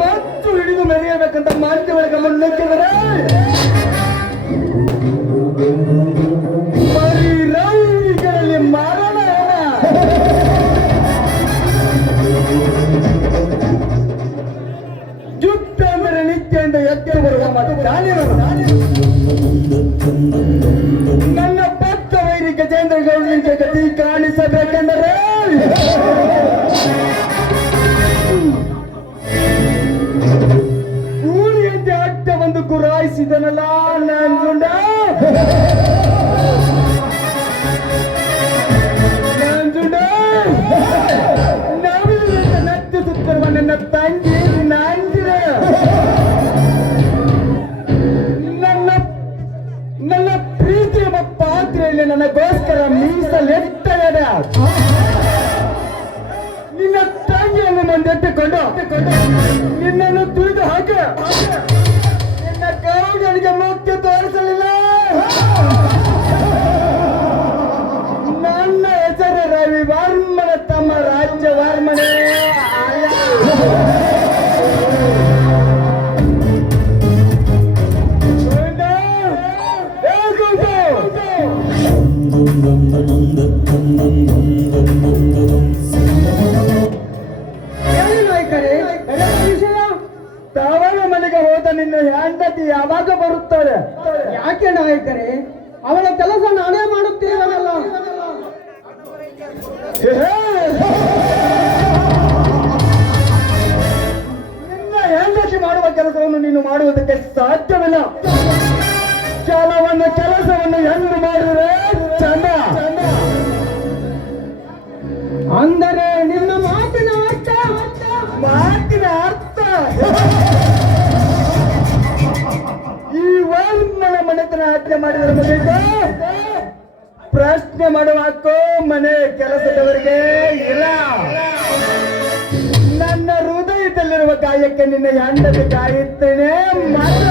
ಮತ್ತು ಹಿಡಿದು ಮೆರೆಯಬೇಕಂತ ಮಾಧ್ಯಮಗಳ ಮುನ್ನುಗ್ಗಿದರೆ ಬರೀ ರೌಡಿಗಳಲ್ಲಿ ಅಂದರೆ ನಿತ್ಯದಿಂದ ಎದ್ದು ಬರುವ ಮತ್ತು ದಾನಿಗಳು ನನ್ನ ಗಜೇಂದ್ರ ಗೌಡನಿಗೆ ಗತಿ ಕಾಣಿಸಬೇಕೆಂದರೆ? ಕೂಲಿಯಂತೆ ಅಡ್ಡ ಒಂದು ಗುರಾಯಿಸಿದನಲ್ಲ ನಂಜುಂಡ ನಂಜುಂಡ ನವಿಲಿನಿಂದ ನತ್ತಿಸುತ್ತಿರುವ ನನ್ನ ತಂಗಿ ಪಾತ್ರೆಯಲ್ಲಿ ನನಗೋಸ್ಕರ ಮೀಸಲೆಟ್ಟದ ನಿನ್ನ ತಂಗಿಯನ್ನು ಮುಂದಿಟ್ಟುಕೊಂಡು, ನಿನ್ನನ್ನು ತುಳಿದು ಹಾಕ. ನಿನ್ನ ಗೌಡನಿಗೆ ಮುಖ್ಯ ತೋರಿಸಲಿಲ್ಲ. ನನ್ನ ಹೆಸರು ರವಿ ವರ್ಮನ ತಮ್ಮ ರಾಜ್ಯ ವರ್ಮನೇ. ನಿನ್ನ ಹೆಂಡತಿ ಯಾವಾಗ ಬರುತ್ತಾಳೆ? ಯಾಕೆ ನಾಯಕರೇ? ಅವಳ ಕೆಲಸ ನಾನೇ ಮಾಡುತ್ತೇವನಲ್ಲ ನಿನ್ನ ಹೆಂಡತಿ ಮಾಡುವ ಕೆಲಸವನ್ನು ನೀನು ಮಾಡುವುದಕ್ಕೆ ಸಾಧ್ಯವಿಲ್ಲ. ಕೆಲವನ್ನು ಕೆಲಸವನ್ನು ಹೆಂಗ್ ಮಾಡಿದರೆ ಹತ್ಯೆ ಮಾಡಿದರೆ ಮುಗಿತು ಪ್ರಶ್ನೆ ಮಾಡುವ ಹಕ್ಕು ಮನೆ ಕೆಲಸದವರಿಗೆ ಇಲ್ಲ. ನನ್ನ ಹೃದಯದಲ್ಲಿರುವ ಗಾಯಕ್ಕೆ ನಿನ್ನ ಹೆಂಡತಿ ಕಾಯುತ್ತೇನೆ ಮರ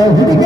Allah'ım.